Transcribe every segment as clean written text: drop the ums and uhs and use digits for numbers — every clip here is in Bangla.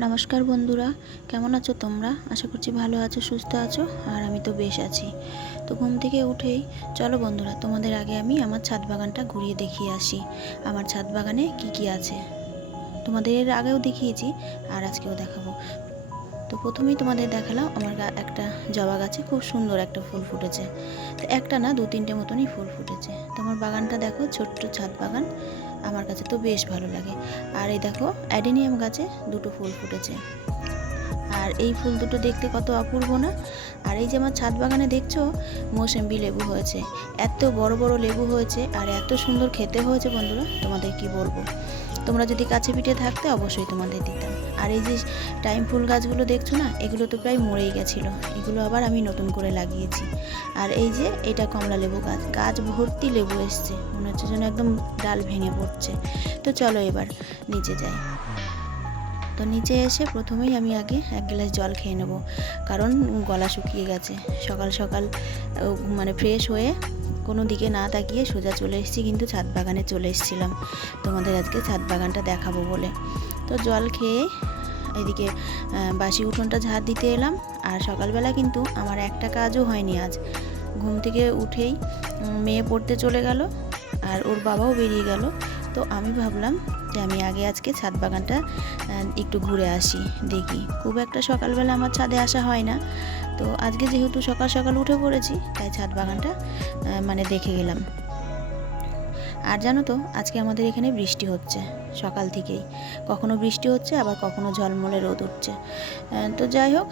নমস্কার বন্ধুরা, কেমন আছো তোমরা? আশা করছি ভালো আছো, সুস্থ আছো। আর আমি তো বেশ আছি। তো ঘুম থেকে উঠেই চলো বন্ধুরা, তোমাদের আগে আমি আমার ছাদ বাগানটা ঘুরিয়ে দেখিয়ে আসি। আমার ছাদ বাগানে কি কি আছে তোমাদের এর আগেও দেখিয়েছি, আর আজকেও দেখাবো। তো প্রথমেই তোমাদের দেখালাম আমার একটা জবা গাছে খুব সুন্দর একটা ফুল ফুটেছে। তো একটা না, দু তিনটে মতনই ফুল ফুটেছে। তো আমার বাগানটা দেখো, ছোট্ট ছাদ বাগান, আমার কাছে তো বেশ ভালো লাগে। আর এই দেখো, অ্যাডেনিয়াম গাছে দুটো ফুল ফুটেছে। আর এই ফুল দুটো দেখতে কত অপূর্ব না? আর এই যে আমার ছাদ বাগানে দেখছো, মৌসুম্বি লেবু হয়েছে। এত বড় বড় লেবু হয়েছে আর এত সুন্দর খেতে হয়েছে বন্ধুরা, তোমাদের কি বলবো। তোমরা যদি কাছে পিঠে থাকতে অবশ্যই তোমাদের দিতাম। আর এই যে টাইম ফুল গাছগুলো দেখছো না, এগুলো তো প্রায় মরেই গেছিলো, এগুলো আবার আমি নতুন করে লাগিয়েছি। আর এই যে এটা কমলা লেবু গাছ, গাছ ভর্তি লেবু এসছে, মনে হচ্ছে যেন একদম ডাল ভেঙে পড়ছে। তো চলো এবার নিচে যাই। তো নিচে এসে প্রথমেই আমি আগে এক গ্লাস জল খেয়ে নেব, কারণ গলা শুকিয়ে গেছে। সকাল সকাল মানে ফ্রেশ হয়ে কোনো দিকে না তাকিয়ে সোজা চলে এসেছি, কিন্তু ছাদ বাগানে চলে এসেছিলাম তোমাদের আজকে ছাদ বাগানটা দেখাবো বলে। তো জল খেয়ে এদিকে বাসি উঠোনটা ঝাড় দিতে এলাম। আর সকালবেলা কিন্তু আমার একটা কাজও হয়নি আজ। ঘুম থেকে উঠেই মেয়ে পড়তে চলে গেল, আর ওর বাবাও বেরিয়ে গেল। তো আমি ভাবলাম যে আমি আগে আজকে ছাদ বাগানটা একটু ঘুরে আসি, দেখি। খুব একটা সকালবেলা আমার ছাদে আসা হয় না, তো আজকে যেহেতু সকাল সকাল উঠে পড়েছি, তাই ছাদ বাগানটা মানে দেখে গেলাম। আর জানো তো, আজকে আমাদের এখানে বৃষ্টি হচ্ছে সকাল থেকেই। কখনো বৃষ্টি হচ্ছে, আবার কখনো ঝলমলে রোদ উঠছে। তো যাই হোক,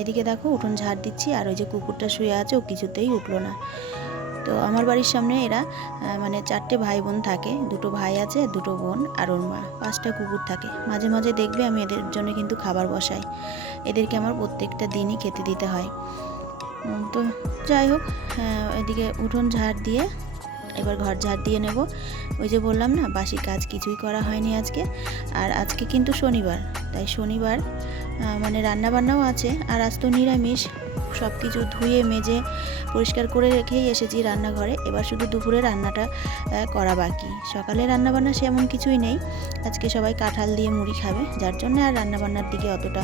এদিকে দেখো উঠোন ঝাড় দিচ্ছি, আর ওই যে কুকুরটা শুয়ে আছে, ও কিছুতেই উঠলো না। তো আমার বাড়ির সামনে এরা মানে 4টে ভাই বোন থাকে, দুটো ভাই আছে, দুটো বোন আর ওর মা, 5টা কুকুর থাকে। মাঝে মাঝে দেখবে আমি এদের জন্য কিন্তু খাবার বসাই, এদেরকে আমার প্রত্যেকটা দিনই খেতে দিতে হয়। তো যাই হোক, এদিকে উঠোন ঝাড় দিয়ে এবার ঘর ঝাড় দিয়ে নেব। ওই যে বললাম না, বাসি কাজ কিছুই করা হয়নি আজকে। আর আজকে কিন্তু শনিবার, তাই শনিবার মানে রান্নাবান্নাও আছে। আর আজ তো নিরামিষ, সব কিছু ধুয়ে মেজে পরিষ্কার করে রেখেই এসেছি রান্নাঘরে। এবার শুধু দুপুরে রান্নাটা করা বাকি। সকালে রান্নাবান্না সেমন কিছুই নেই, আজকে সবাই কাঁঠাল দিয়ে মুড়ি খাবে, যার জন্য আর রান্নাবান্নার দিকে অতটা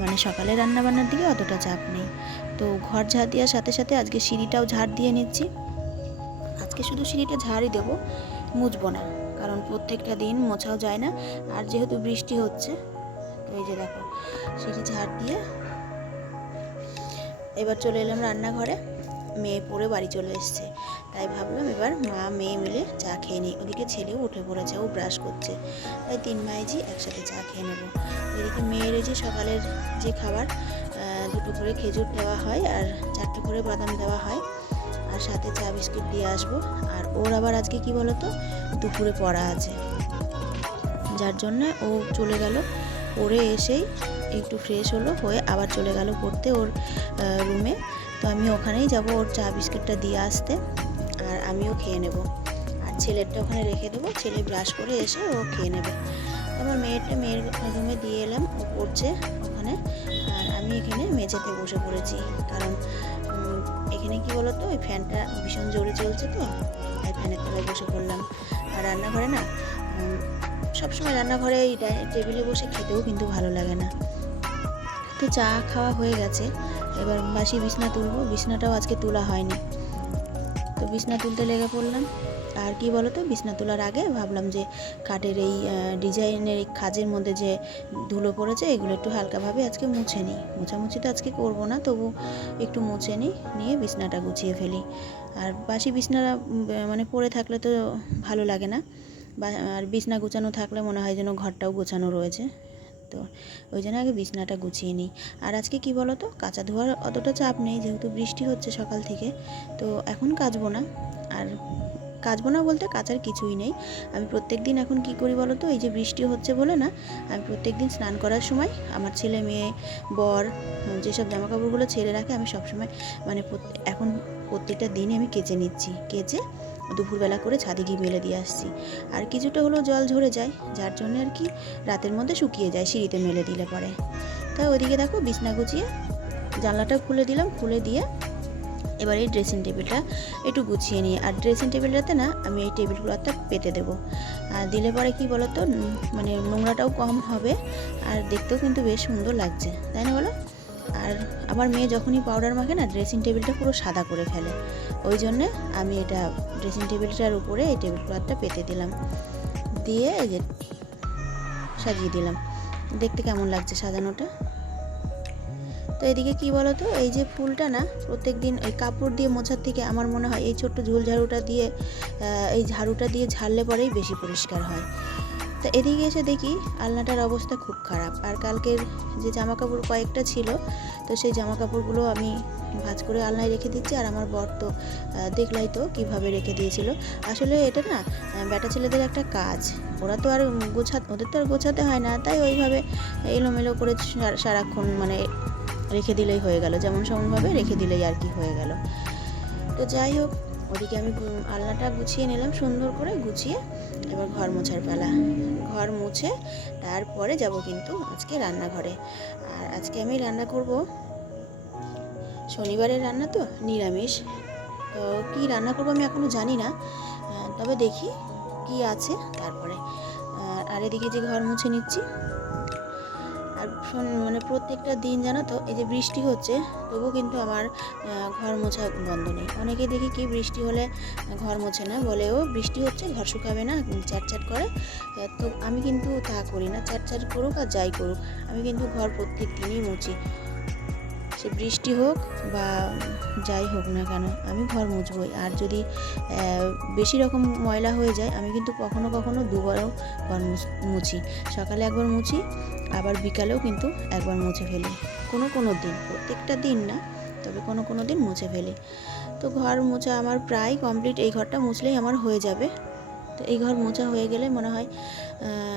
মানে সকালে রান্নাবান্নার দিকে অতটা চাপ নেই। তো ঘর ঝাড় দেওয়ার সাথে সাথে আজকে সিঁড়িটাও ঝাড় দিয়ে নিচ্ছি। আজকে শুধু সিঁড়িটা ঝাড়ই দেবো, মুছবো না, কারণ প্রত্যেকটা দিন মোছাও যায় না। আর যেহেতু বৃষ্টি হচ্ছে, তো এই যে দেখো সিঁড়ি ঝাড় দিয়ে এবার চলে এলাম রান্নাঘরে। মেয়ে পড়ে বাড়ি চলে এসছে, তাই ভাবলাম এবার মা মেয়ে মিলে চা খেয়ে নিই। ওদিকে ছেলেও উঠে পড়েছে, ও ব্রাশ করছে, তাই 3 মাইজি একসাথে চা খেয়ে নেবো। এদিকে মেয়ের যে সকালের যে খাবার, দুটো করে খেজুর দেওয়া হয় আর 4টে করে বাদাম দেওয়া হয়, আর সাথে চা বিস্কিট দিয়ে আসবো। আর ওর আবার আজকে কি বলতো, দুপুরে পড়া আছে, যার জন্য ও চলে গেল। পড়ে এসেই একটু ফ্রেশ হলো, হয়ে আবার চলে গেল পড়তে ওর রুমে। তো আমি ওখানেই যাব ওর চা বিস্কিটটা দিয়ে আসতে, আর আমিও খেয়ে নেব। আর ছেলেরটা ওখানে রেখে দেবো, ছেলে ব্রাশ করে এসে ও খেয়ে নেবে। আমার মেয়ের রুমে দিয়ে এলাম, ও পড়ছে ওখানে। আর আমি এখানে মেঝেতে বসে পড়েছি, কারণ এখানে কি বলতো, ওই ফ্যানটা ভীষণ জোরে চলছে, তো তাই ফ্যানের তলায় বসে পড়লাম। আর রান্নাঘরে না, সবসময় রান্নাঘরে এই টেবিলে বসে খেতেও কিন্তু ভালো লাগে না। তো চা খাওয়া হয়ে গেছে, এবার বাসি বিছনা তুলবো। বিছনাটাও আজকে তোলা হয়নি, তো বিছনা তুলতে লেগে পড়লাম। আর কি বলতো, বিছনা তোলার আগে ভাবলাম যে কাঠের এই ডিজাইনের এই খাজের মধ্যে যে ধুলো পড়েছে, এগুলো একটু হালকাভাবে আজকে মুছে নিই। মোছামুছি তো আজকে করবো না, তবু একটু মুছে নিয়ে বিছনাটা গুছিয়ে ফেলি। আর বাসি বিছনা মানে পড়ে থাকলে তো ভালো লাগে না, আর বিছনা গুছানো থাকলে মনে হয় যেন ঘরটাও গোছানো রয়েছে। তো ওই জন্য আগে বিছনাটা গুছিয়ে নিই। আর আজকে কি বলো তো, কাচা ধোয়ার অতটা চাপ নেই, যেহেতু বৃষ্টি হচ্ছে সকাল থেকে, তো এখন কাচবো না। আর কাচবো না বলতে কাচার কিছুই নেই। আমি প্রত্যেক দিন এখন কি করি বলো তো, এই যে বৃষ্টি হচ্ছে বলে না, আমি প্রত্যেক দিন স্নান করার সময় আমার ছেলে মেয়ে বর যেসব জামাকাপড়গুলো ছেড়ে রাখে, আমি সবসময় মানে এখন প্রত্যেকটা দিনই আমি কেচে নিচ্ছি। কেচে দুপুরবেলা করে ছাদে গিয়ে মেলে দিয়ে আসছি। আর কিছুটা হলেও জল ঝরে যায়, যার জন্য আর কি রাতের মধ্যে শুকিয়ে যায় সিঁড়িতে মেলে দিলে পরে। তাই ওইদিকে দেখো বিছনা গুছিয়ে জানলাটা খুলে দিলাম, খুলে দিয়ে এবার এই ড্রেসিং টেবিলটা একটু গুছিয়ে নিই, আর ড্রেসিং টেবিলটাতে না আমি এই টেবিল ক্লথটা পেতে দেবো। আর দিলে পরে কি বলো তো, মানে নোংরাটাও কম হবে আর দেখতেও কিন্তু বেশ সুন্দর লাগছে, তাই না বলো? আর আমার মেয়ে যখনই পাউডার মাখে না ড্রেসিং টেবিলটা পুরো সাদা করে ফেলে, ওই জন্যে আমি এটা ড্রেসিং টেবিলটার উপরে এই টেবিল ক্লথটা পেতে দিলাম, দিয়ে এই যে সাজিয়ে দিলাম। দেখতে কেমন লাগছে সাজানোটা? তো এদিকে কি বলো তো, এই যে ফুলটা না প্রত্যেক দিন ওই কাপড় দিয়ে মোছার থেকে আমার মনে হয় এই ছোট্ট ঝুল ঝাড়ুটা দিয়ে এই ঝাড়ুটা দিয়ে ঝাড়লে পরেই বেশি পরিষ্কার হয়। তো এদিকে এসে দেখি আলনাটার অবস্থা খুব খারাপ, আর কালকের যে জামা কাপড় কয়েকটা ছিল, তো সেই জামা কাপড়গুলো আমি ভাঁজ করে আলনায় রেখে দিচ্ছি। আর আমার বর তো দেখলাই তো কীভাবে রেখে দিয়েছিল। আসলে এটা না বেটা ছেলেদের একটা কাজ, ওরা তো আর ওদের তো আর গোছাতে হয় না, তাই ওইভাবে এলোমেলো করে সারাক্ষণ মানে রেখে দিলেই হয়ে গেল, যেমন সেমনভাবে রেখে দিলেই আর কি হয়ে গেল। তো যাই হোক, ওদিকে আমি আলনাটা গুছিয়ে নিলাম, সুন্দর করে গুছিয়ে এবার ঘর মোছার পালা। ঘর মুছে তারপরে যাব কিন্তু আজকে রান্নাঘরে। আর আজকে আমি রান্না করব, শনিবারের রান্না তো নিরামিষ, তো কী রান্না করবো আমি এখনও জানি না, তবে দেখি কি আছে তারপরে। আর এদিকে যে ঘর মুছে নিচ্ছি, আর মানে প্রত্যেকটা দিন জানো তো এই যে বৃষ্টি হচ্ছে তবু কিন্তু আমার ঘর মোছা বন্ধ নেই। অনেকে দেখি কি বৃষ্টি হলে ঘর মোছে না, বলেও বৃষ্টি হচ্ছে ঘর শুকাবে না, চ্যাটচ্যাট করে। তো আমি কিন্তু তা করি না, চ্যাটচ্যাট করুক আর যাই করুক, আমি কিন্তু ঘর প্রত্যেক দিনই মুছি, সে বৃষ্টি হোক বা যাই হোক না কেন আমি ঘর মুছবই। আর যদি বেশি রকম ময়লা হয়ে যায় আমি কিন্তু কখনো কখনো দুবারও ঘর মুছি, সকালে একবার মুছি আবার বিকালেও কিন্তু একবার মুছে ফেলি, কোনো দিন, প্রত্যেকটা দিন না, তবে কোনো দিন মুছে ফেলি। তো ঘর মোছা আমার প্রায় কমপ্লিট, এই ঘরটা মুছলেই আমার হয়ে যাবে। তো এই ঘর মোছা হয়ে গেলে মনে হয়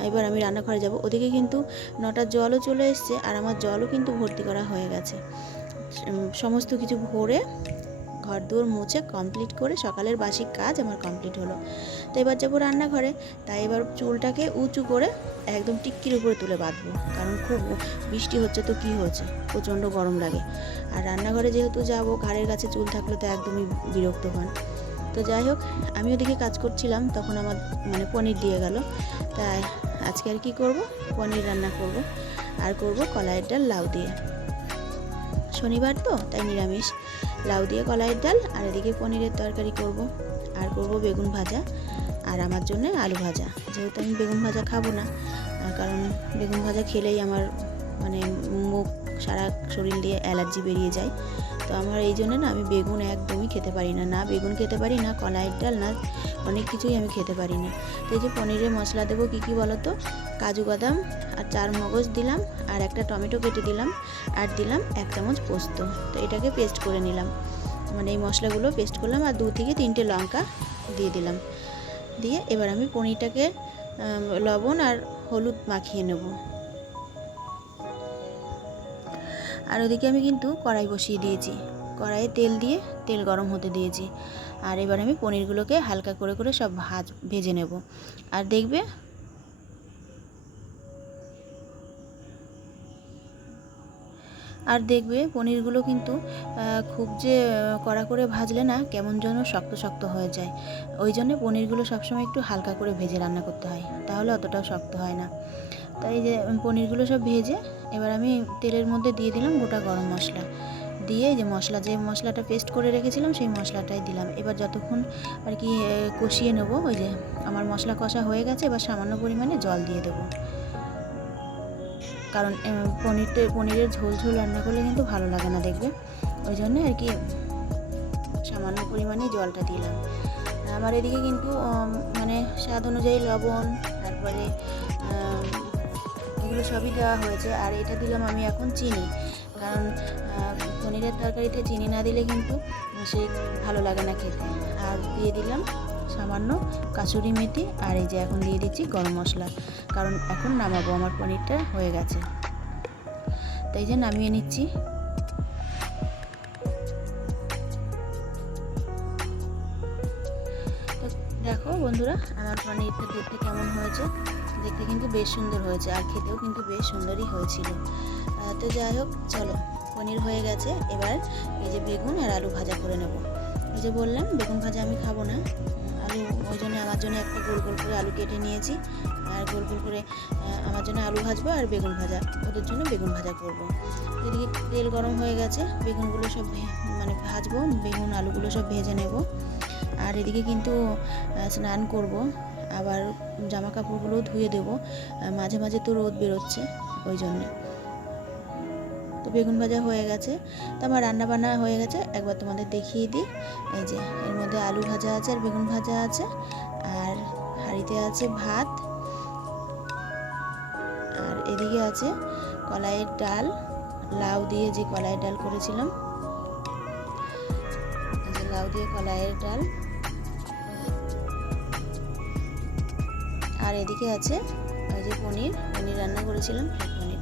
এবার আমি রান্নাঘরে যাব। ওদিকে কিন্তু 9টার জলও চলে এসছে, আর আমার জলও কিন্তু ভর্তি করা হয়ে গেছে। সমস্ত কিছু ভরে ঘর দুয়ার মুছে কমপ্লিট করে সকালের বাসি কাজ আমার কমপ্লিট হলো। তো এবার যাবো রান্নাঘরে, তাই এবার চুলটাকে উঁচু করে একদম টিক্কির উপরে তুলে বাঁধবো, কারণ খুব বৃষ্টি হচ্ছে তো কী হচ্ছে, প্রচণ্ড গরম লাগে। আর রান্নাঘরে যেহেতু যাবো, ঘাড়ের কাছে চুল থাকলে তো একদমই বিরক্ত হন। তো যাই হোক, আমি ওদিকে কাজ করছিলাম, তখন আমার মানে পনির দিয়ে গেল। তাই আজকে আর কি করব, পনির রান্না করব, আর করব কলাইয়ের ডাল লাউ দিয়ে। শনিবার তো তাই নিরামিষ, লাউ দিয়ে কলাইয়ের ডাল, আর এদিকে পনিরের তরকারি করব, আর করব বেগুন ভাজা, আর আমার জন্য আলু ভাজা। যেহেতু আমি বেগুন ভাজা খাবো না, কারণ বেগুন ভাজা খেলেই আমার মানে মুখ সারা শরীর দিয়ে অ্যালার্জি বেরিয়ে যায়। তো আমার এই জন্য না আমি বেগুন একদমই খেতে পারি না, না বেগুন খেতে পারি না, কলাইয়ের ডাল না, অনেক কিছুই আমি খেতে পারি না। তো এই যে পনিরের মশলা দেবো কী বলো তো, কাজু বাদাম আর 4 মগজ দিলাম, আর একটা টমেটো কেটে দিলাম, আর দিলাম 1 চামচ পোস্ত। তো এটাকে পেস্ট করে নিলাম, মানে এই মশলাগুলো পেস্ট করলাম, আর 2 থেকে 3টে লঙ্কা দিয়ে দিলাম। দিয়ে এবার আমি পনিরটাকে লবণ আর হলুদ মাখিয়ে নেব। আর ওদিকে আমি কিন্তু কড়াই বসিয়ে দিয়েছি, কড়াইয়ে তেল দিয়ে তেল গরম হতে দিয়েছি। আর এবার আমি পনিরগুলোকে হালকা করে করে সব ভেজে নেব। আর দেখবে পনিরগুলো কিন্তু খুব যে কড়া করে ভাজলে না কেমন যেন শক্ত শক্ত হয়ে যায়, ওই জন্য পনিরগুলো সবসময় একটু হালকা করে ভেজে রান্না করতে হয়, তাহলে অতটাও শক্ত হয় না। তাই যে পনিরগুলো সব ভেজে এবার আমি তেলের মধ্যে দিয়ে দিলাম গোটা গরম মশলা, দিয়ে যে মশলাটা পেস্ট করে রেখেছিলাম সেই মশলাটাই দিলাম। এবার যতক্ষণ আর কি কষিয়ে নেবো, ওই যে আমার মশলা কষা হয়ে গেছে, এবার সামান্য পরিমাণে জল দিয়ে দেবো, কারণ পনিরের ঝোল ঝোল রান্না করলে কিন্তু ভালো লাগে না দেখবে, ওই জন্যে আর কি সামান্য পরিমাণে জলটা দিলাম। আমার এদিকে কিন্তু মানে স্বাদ অনুযায়ী লবণ, তারপরে এগুলো সবই দেওয়া হয়েছে। আর এটা দিলাম আমি এখন চিনি, কারণ পনিরের তরকারিতে চিনি না দিলে কিন্তু সেই ভালো লাগে না খেতে। আর দিয়ে দিলাম সামান্য কাসুরি মেথি, আর এই যে এখন দিয়ে দিচ্ছি গরম মশলা, কারণ এখন নামাবো, আমার পনিরটা হয়ে গেছে, তাই যে নামিয়ে নিচ্ছি। দেখো বন্ধুরা, আমার পনিরটা দেখতে কেমন হয়েছে, দেখতে কিন্তু বেশ সুন্দর হয়েছে আর খেতেও কিন্তু বেশ সুন্দরই হয়েছিল। তো যাই হোক, চলো পনির হয়ে গেছে। এবার এই যে বেগুন আর আলু ভাজা করে নেব। ওই যে বললাম বেগুন ভাজা আমি খাবো না, আলু, ওই জন্য আমার জন্য একটা গোল গোল করে আলু কেটে নিয়েছি আর গোল গোল করে আমার জন্য আলু ভাজবো আর বেগুন ভাজা, ওদের জন্য বেগুন ভাজা করব। এদিকে তেল গরম হয়ে গেছে, বেগুনগুলো সব মানে ভাজবো, বেগুন আলুগুলো সব ভেজে নেব। আর এদিকে কিন্তু স্নান করব, আবার জামা কাপড়গুলো ধুয়ে দেবো, মাঝে মাঝে তো রোদ বেরোচ্ছে ওই জন্যে। তো বেগুন ভাজা হয়ে গেছে, তো আমার রান্না বান্না হয়ে গেছে, একবার তোমাদের দেখিয়ে দিই। এই যে এর মধ্যে আলু ভাজা আছে আর বেগুন ভাজা আছে, আর হাঁড়িতে আছে ভাত, আর এদিকে আছে কলাইয়ের ডাল, লাউ দিয়ে যে কলাইয়ের ডাল করেছিলাম, লাউ দিয়ে কলাইয়ের ডাল। আর এদিকে আছে ওই যে পনির রান্না করেছিলাম, পনির।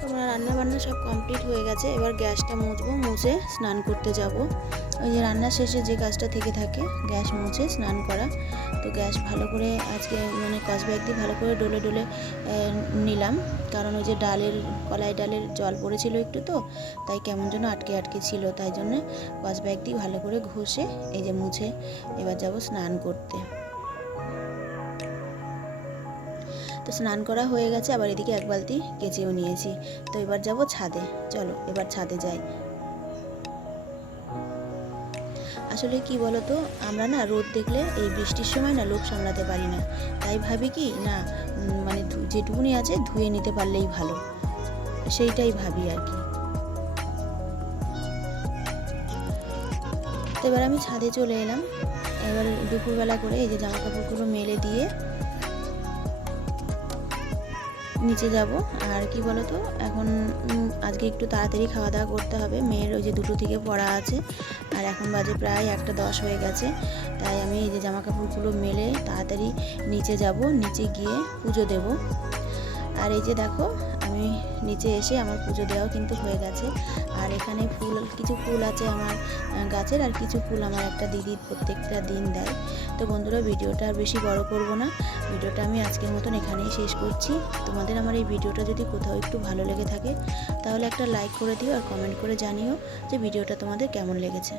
তোমার রান্না বান্না সব কমপ্লিট হয়ে গেছে, এবার গ্যাসটা মুছবো, মুছে স্নান করতে যাব। ওই যে রান্নার শেষে যে কাজটা থেকে থাকে, গ্যাস মুছে স্নান করা। তো গ্যাস ভালো করে আজকে মানে স্কচ ব্রাইট দিয়ে ভালো করে ডলে ডলে নিলাম, কারণ ওই যে কলাই ডালের জল পড়েছিল একটু, তো তাই কেমন যেন আটকে আটকে ছিল, তাই জন্য স্কচ ব্রাইট দিয়ে ভালো করে ঘষে এই যে মুছে এবার যাব স্নান করতে। তো স্নান করা হয়ে গেছে, আবার এদিকে এক বালতি কেচেও নিয়েছি। তো এবার যাব ছাদে, চলো এবার ছাদে যাই। আসলে কি বলো তো, আমরা না রোদ দেখলে এই বৃষ্টির সময় না লোক সামলাতে পারি না, তাই ভাবি কি না মানে যেটুকুনি আছে ধুয়ে নিতে পারলেই ভালো, সেইটাই ভাবি আর কি। তো এবার আমি ছাদে চলে এলাম, এবার দুপুরবেলা করে এই যে জামা কাপড়গুলো মেলে দিয়ে নিচে যাব। আর কি বলো তো, এখন আজকে একটু তাড়াতাড়ি খাওয়া দাওয়া করতে হবে, মেয়ের ওই যে 2টো থেকে পড়া আছে, আর এখন বাজে প্রায় 1:10 হয়ে গেছে। তাই আমি এই যে জামা কাপড়গুলো মেলে তাড়াতাড়ি নিচে যাব, নিচে গিয়ে পুজো দেব। আর এই যে দেখো, আমি নিচে এসে আমার পুজো দেওয়াও কিন্তু হয়ে গেছে। আর এখানে কিছু ফুল আছে আমার গাছের, আর কিছু ফুল আমার একটা দিদি প্রত্যেকটা দিন দেয়। তো বন্ধুরা, ভিডিওটা আর বেশি বড় করব না, ভিডিওটা আমি আজকের মতন এখানেই শেষ করছি। তোমাদের আমার এই ভিডিওটা যদি কোথাও একটু ভালো লেগে থাকে তাহলে একটা লাইক করে দিও, আর কমেন্ট করে জানিও যে ভিডিওটা তোমাদের কেমন লেগেছে।